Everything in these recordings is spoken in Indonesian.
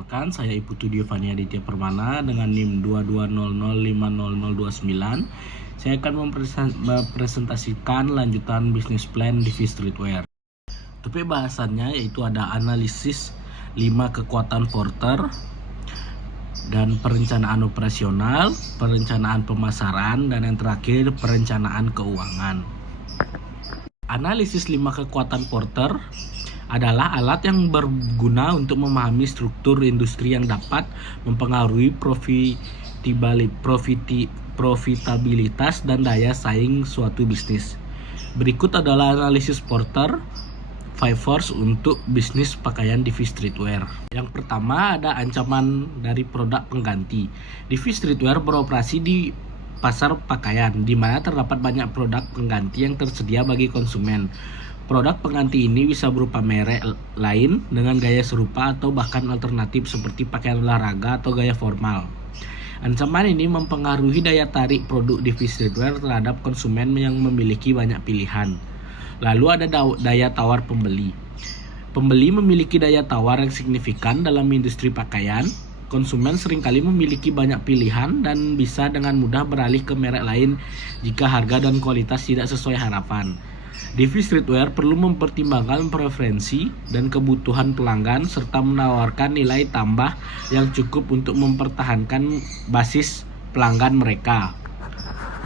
Perkenalkan, saya Iputu Diovani Aditya Permana dengan NIM 2200500029. Saya akan mempresentasikan lanjutan bisnis plan Divi Streetwear. Topik bahasannya yaitu ada analisis 5 kekuatan Porter dan perencanaan operasional, perencanaan pemasaran, dan yang terakhir perencanaan keuangan. Analisis 5 kekuatan Porter adalah alat yang berguna untuk memahami struktur industri yang dapat mempengaruhi profitabilitas dan daya saing suatu bisnis. Berikut adalah analisis Porter 5 Force untuk bisnis pakaian Divi Streetwear. Yang pertama ada ancaman dari produk pengganti. Divi Streetwear beroperasi di pasar pakaian, di mana terdapat banyak produk pengganti yang tersedia bagi konsumen. Produk pengganti ini bisa berupa merek lain dengan gaya serupa atau bahkan alternatif seperti pakaian olahraga atau gaya formal. Ancaman ini mempengaruhi daya tarik produk Divi Streetwear terhadap konsumen yang memiliki banyak pilihan. Lalu ada daya tawar pembeli. Pembeli memiliki daya tawar yang signifikan dalam industri pakaian. Konsumen seringkali memiliki banyak pilihan dan bisa dengan mudah beralih ke merek lain jika harga dan kualitas tidak sesuai harapan. Divi Streetwear perlu mempertimbangkan preferensi dan kebutuhan pelanggan serta menawarkan nilai tambah yang cukup untuk mempertahankan basis pelanggan mereka.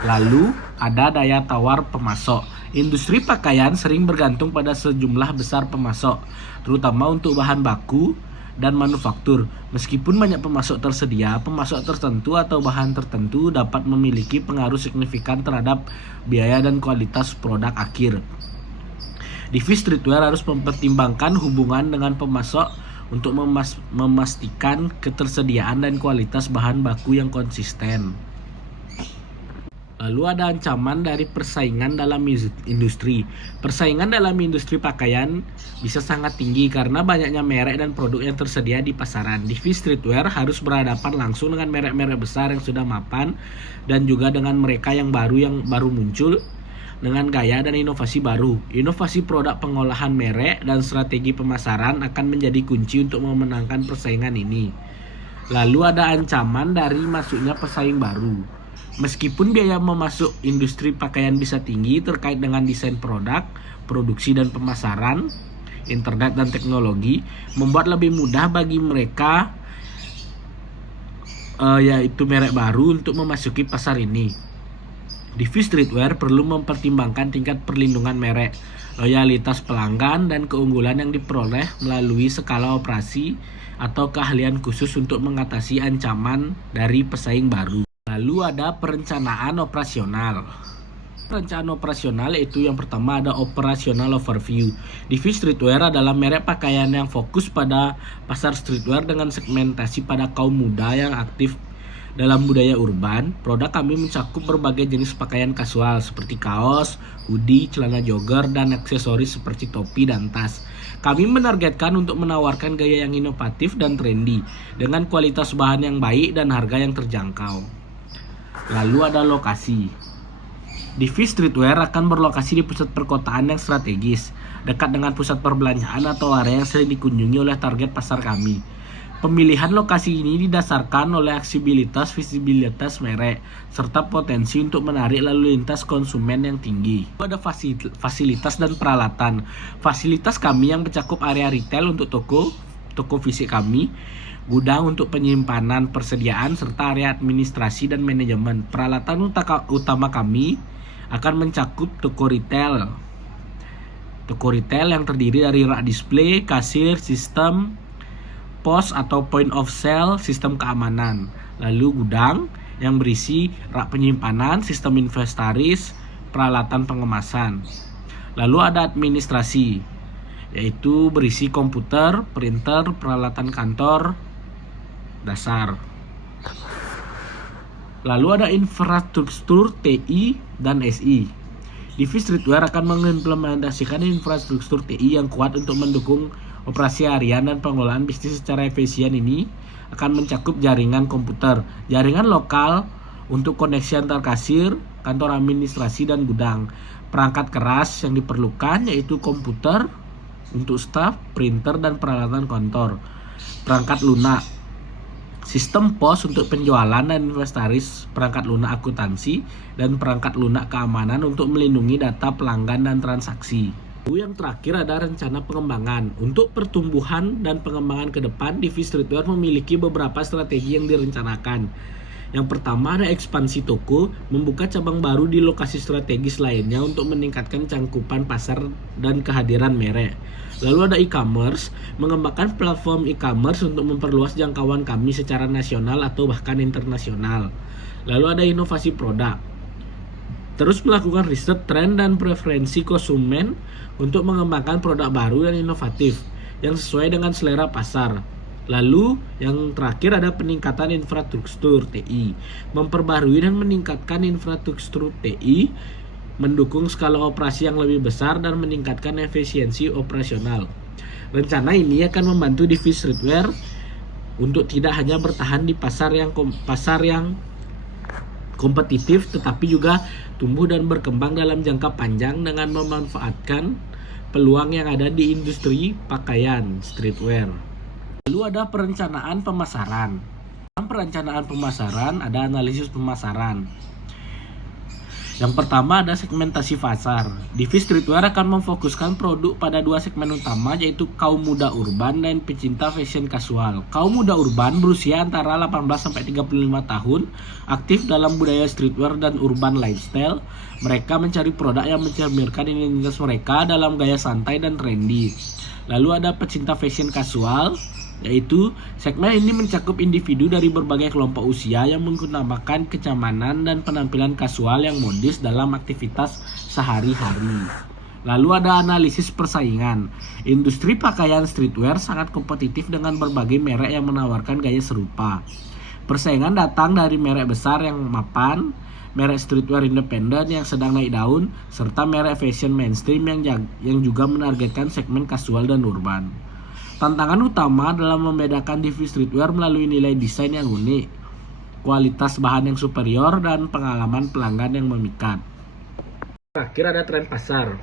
Lalu ada daya tawar pemasok. Industri pakaian sering bergantung pada sejumlah besar pemasok, terutama untuk bahan baku dan manufaktur. Meskipun banyak pemasok tersedia, pemasok tertentu atau bahan tertentu dapat memiliki pengaruh signifikan terhadap biaya dan kualitas produk akhir. Divi Streetwear harus mempertimbangkan hubungan dengan pemasok untuk memastikan ketersediaan dan kualitas bahan baku yang konsisten. Lalu ada ancaman dari persaingan dalam industri. Persaingan dalam industri pakaian bisa sangat tinggi karena banyaknya merek dan produk yang tersedia di pasaran. Divi Streetwear harus berhadapan langsung dengan merek-merek besar yang sudah mapan dan juga dengan mereka yang baru muncul dengan gaya dan inovasi baru. Inovasi produk pengolahan merek dan strategi pemasaran akan menjadi kunci untuk memenangkan persaingan ini. Lalu ada ancaman dari masuknya pesaing baru. Meskipun biaya memasuk industri pakaian bisa tinggi terkait dengan desain produk, produksi dan pemasaran, internet dan teknologi, membuat lebih mudah bagi mereka yaitu merek baru untuk memasuki pasar ini. Divi Streetwear perlu mempertimbangkan tingkat perlindungan merek, loyalitas pelanggan, dan keunggulan yang diperoleh melalui skala operasi atau keahlian khusus untuk mengatasi ancaman dari pesaing baru. Lalu ada perencanaan operasional. Perencanaan operasional itu yang pertama ada operational overview. Divi Streetwear adalah merek pakaian yang fokus pada pasar streetwear dengan segmentasi pada kaum muda yang aktif dalam budaya urban. Produk kami mencakup berbagai jenis pakaian kasual seperti kaos, hoodie, celana jogger, dan aksesoris seperti topi dan tas. Kami menargetkan untuk menawarkan gaya yang inovatif dan trendy dengan kualitas bahan yang baik dan harga yang terjangkau. Lalu ada lokasi. Divi Streetwear akan berlokasi di pusat perkotaan yang strategis, dekat dengan pusat perbelanjaan atau area yang sering dikunjungi oleh target pasar kami. Pemilihan lokasi ini didasarkan oleh aksesibilitas, visibilitas merek, serta potensi untuk menarik lalu lintas konsumen yang tinggi. Ada fasilitas dan peralatan. Fasilitas kami yang mencakup area retail untuk toko fisik kami, gudang untuk penyimpanan persediaan, serta area administrasi dan manajemen. Peralatan utama kami akan mencakup toko retail yang terdiri dari rak display, kasir, sistem pos atau point of sale, sistem keamanan. Lalu gudang yang berisi rak penyimpanan, sistem inventaris, peralatan pengemasan. Lalu ada administrasi, yaitu berisi komputer, printer, peralatan kantor dasar. Lalu ada infrastruktur TI dan SI. Divi Streetwear akan mengimplementasikan infrastruktur TI yang kuat untuk mendukung operasi harian dan pengelolaan bisnis secara efisien. Ini akan mencakup jaringan komputer, jaringan lokal untuk koneksi antar kasir, kantor administrasi, dan gudang. Perangkat keras yang diperlukan yaitu komputer untuk staf, printer, dan peralatan kantor. perangkat lunak, sistem POS untuk penjualan dan inventaris, perangkat lunak akuntansi, dan perangkat lunak keamanan untuk melindungi data pelanggan dan transaksi. Yang terakhir ada rencana pengembangan. Untuk pertumbuhan dan pengembangan ke depan, Divi Streetwear memiliki beberapa strategi yang direncanakan. Yang pertama ada ekspansi toko, membuka cabang baru di lokasi strategis lainnya untuk meningkatkan cangkupan pasar dan kehadiran merek. Lalu ada e-commerce, mengembangkan platform e-commerce untuk memperluas jangkauan kami secara nasional atau bahkan internasional. Lalu ada inovasi produk, terus melakukan riset tren dan preferensi konsumen untuk mengembangkan produk baru dan inovatif yang sesuai dengan selera pasar. Lalu yang terakhir ada peningkatan infrastruktur TI, memperbarui dan meningkatkan infrastruktur TI, mendukung skala operasi yang lebih besar dan meningkatkan efisiensi operasional. Rencana ini akan membantu Divi Streetwear untuk tidak hanya bertahan di pasar yang kompetitif, tetapi juga tumbuh dan berkembang dalam jangka panjang dengan memanfaatkan peluang yang ada di industri pakaian streetwear. Lalu ada perencanaan pemasaran. Dalam perencanaan pemasaran ada analisis pemasaran. Yang pertama ada segmentasi pasar. Divi Streetwear akan memfokuskan produk pada dua segmen utama, yaitu kaum muda urban dan pecinta fashion kasual. Kaum muda urban berusia antara 18-35 tahun, aktif dalam budaya streetwear dan urban lifestyle. Mereka mencari produk yang mencerminkan identitas mereka dalam gaya santai dan trendy. Lalu ada pecinta fashion kasual, yaitu segmen ini mencakup individu dari berbagai kelompok usia yang menggunakan kenyamanan dan penampilan kasual yang modis dalam aktivitas sehari-hari. Lalu ada analisis persaingan. Industri pakaian streetwear sangat kompetitif dengan berbagai merek yang menawarkan gaya serupa. Persaingan datang dari merek besar yang mapan, merek streetwear independen yang sedang naik daun, serta merek fashion mainstream yang juga menargetkan segmen kasual dan urban. Tantangan utama dalam membedakan Divi Streetwear melalui nilai desain yang unik, kualitas bahan yang superior, dan pengalaman pelanggan yang memikat. Terakhir ada tren pasar.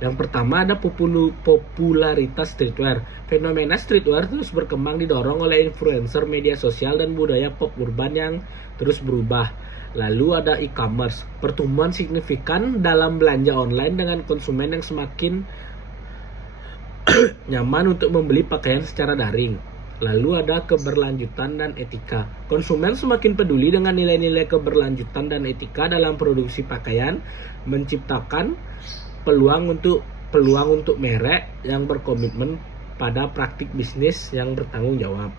Yang pertama ada popularitas streetwear. Fenomena streetwear terus berkembang didorong oleh influencer media sosial dan budaya pop urban yang terus berubah. Lalu ada e-commerce, pertumbuhan signifikan dalam belanja online dengan konsumen yang semakin nyaman untuk membeli pakaian secara daring. Lalu ada keberlanjutan dan etika. Konsumen semakin peduli dengan nilai-nilai keberlanjutan dan etika dalam produksi pakaian, menciptakan peluang untuk merek yang berkomitmen pada praktik bisnis yang bertanggung jawab.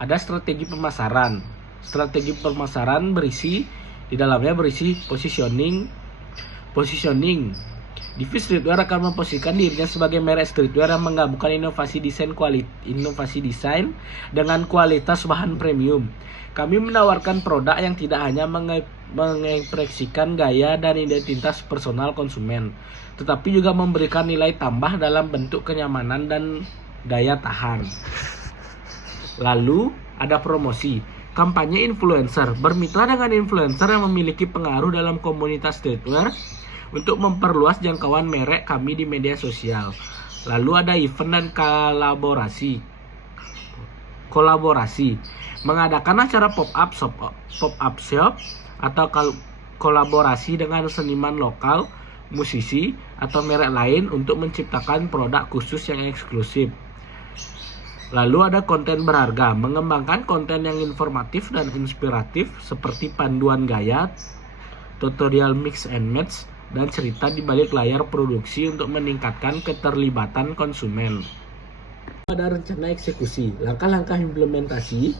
Ada strategi pemasaran. Strategi pemasaran di dalamnya berisi positioning. Divi Streetwear akan memposisikan dirinya sebagai merek streetwear yang menggabungkan inovasi desain dengan kualitas bahan premium. Kami menawarkan produk yang tidak hanya mengekspresikan gaya dan identitas personal konsumen, tetapi juga memberikan nilai tambah dalam bentuk kenyamanan dan daya tahan. Lalu ada promosi. Kampanye influencer. Bermitra dengan influencer yang memiliki pengaruh dalam komunitas streetwear untuk memperluas jangkauan merek kami di media sosial. Lalu ada event dan kolaborasi. Mengadakan acara pop-up shop atau kolaborasi dengan seniman lokal, musisi, atau merek lain untuk menciptakan produk khusus yang eksklusif. Lalu ada konten berharga. Mengembangkan konten yang informatif dan inspiratif seperti panduan gaya, tutorial mix and match, dan cerita di balik layar produksi untuk meningkatkan keterlibatan konsumen. Ada rencana eksekusi, langkah-langkah implementasi.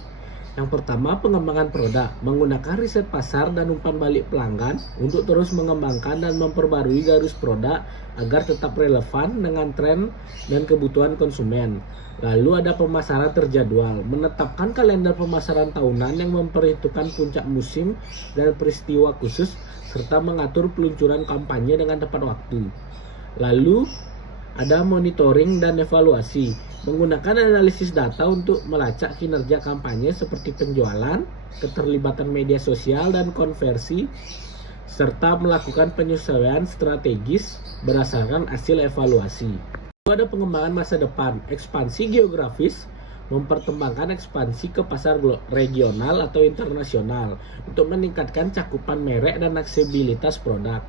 Yang pertama, pengembangan produk, menggunakan riset pasar dan umpan balik pelanggan untuk terus mengembangkan dan memperbarui garis produk agar tetap relevan dengan tren dan kebutuhan konsumen. Lalu ada pemasaran terjadwal, menetapkan kalender pemasaran tahunan yang memperhitungkan puncak musim dan peristiwa khusus, serta mengatur peluncuran kampanye dengan tepat waktu. Lalu ada monitoring dan evaluasi, menggunakan analisis data untuk melacak kinerja kampanye seperti penjualan, keterlibatan media sosial, dan konversi, serta melakukan penyesuaian strategis berdasarkan hasil evaluasi. Ada pengembangan masa depan, ekspansi geografis, mempertimbangkan ekspansi ke pasar regional atau internasional untuk meningkatkan cakupan merek dan aksesibilitas produk.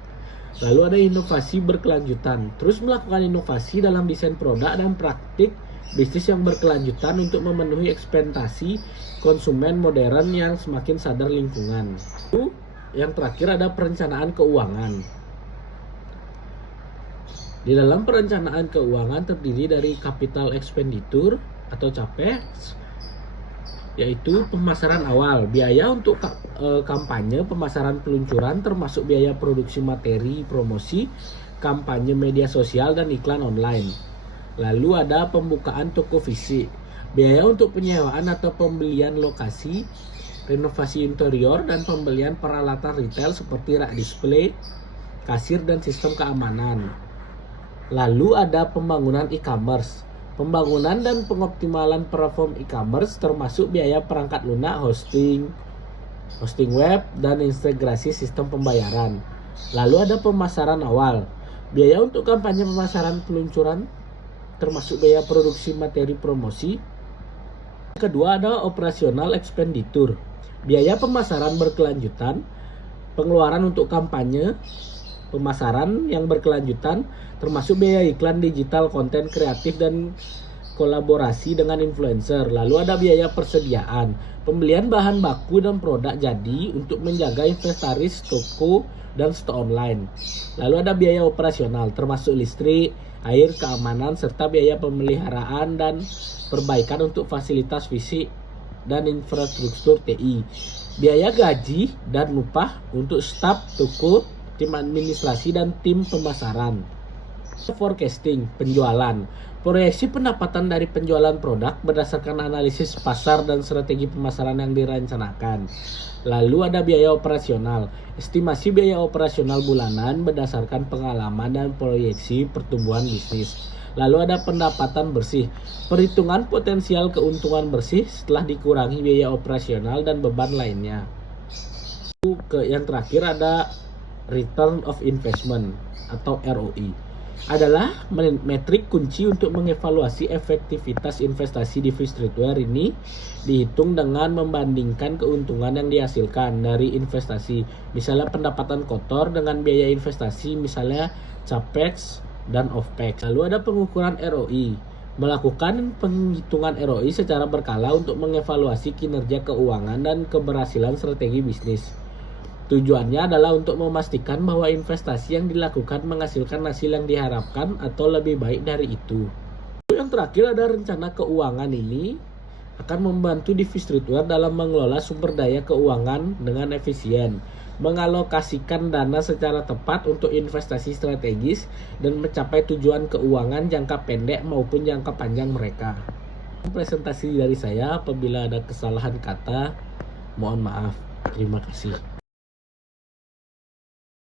Lalu ada inovasi berkelanjutan, terus melakukan inovasi dalam desain produk dan praktik bisnis yang berkelanjutan untuk memenuhi ekspektasi konsumen modern yang semakin sadar lingkungan. Yang terakhir ada perencanaan keuangan. Di dalam perencanaan keuangan terdiri dari capital expenditure atau CAPEX, yaitu pemasaran awal, biaya untuk kampanye, pemasaran peluncuran termasuk biaya produksi materi, promosi, kampanye media sosial dan iklan online. Lalu ada pembukaan toko fisik, biaya untuk penyewaan atau pembelian lokasi, renovasi interior dan pembelian peralatan retail seperti rak display, kasir dan sistem keamanan. Lalu ada pembangunan e-commerce, pembangunan dan pengoptimalan platform e-commerce termasuk biaya perangkat lunak, hosting web, dan integrasi sistem pembayaran. Lalu ada pemasaran awal, biaya untuk kampanye pemasaran peluncuran termasuk biaya produksi materi promosi. Kedua ada operasional expenditure, biaya pemasaran berkelanjutan, pengeluaran untuk kampanye pemasaran yang berkelanjutan termasuk biaya iklan digital, konten kreatif dan kolaborasi dengan influencer. Lalu ada biaya persediaan, pembelian bahan baku dan produk jadi untuk menjaga inventaris toko dan stok online. Lalu ada biaya operasional termasuk listrik, air, keamanan serta biaya pemeliharaan dan perbaikan untuk fasilitas fisik dan infrastruktur TI. Biaya gaji dan upah untuk staf toko, tim administrasi dan tim pemasaran. Forecasting, penjualan, proyeksi pendapatan dari penjualan produk berdasarkan analisis pasar dan strategi pemasaran yang direncanakan. Lalu ada biaya operasional, estimasi biaya operasional bulanan berdasarkan pengalaman dan proyeksi pertumbuhan bisnis. Lalu ada pendapatan bersih, perhitungan potensial keuntungan bersih setelah dikurangi biaya operasional dan beban lainnya. Yang terakhir ada return of investment atau ROI, adalah metrik kunci untuk mengevaluasi efektivitas investasi di streetwear. Ini dihitung dengan membandingkan keuntungan yang dihasilkan dari investasi, misalnya pendapatan kotor dengan biaya investasi, misalnya CAPEX dan OPEX. Lalu ada pengukuran ROI, melakukan penghitungan ROI secara berkala untuk mengevaluasi kinerja keuangan dan keberhasilan strategi bisnis. Tujuannya adalah untuk memastikan bahwa investasi yang dilakukan menghasilkan hasil yang diharapkan atau lebih baik dari itu. Yang terakhir ada rencana keuangan. Ini akan membantu Divi Streetwear dalam mengelola sumber daya keuangan dengan efisien, mengalokasikan dana secara tepat untuk investasi strategis dan mencapai tujuan keuangan jangka pendek maupun jangka panjang mereka. Presentasi dari saya, apabila ada kesalahan kata mohon maaf. Terima kasih.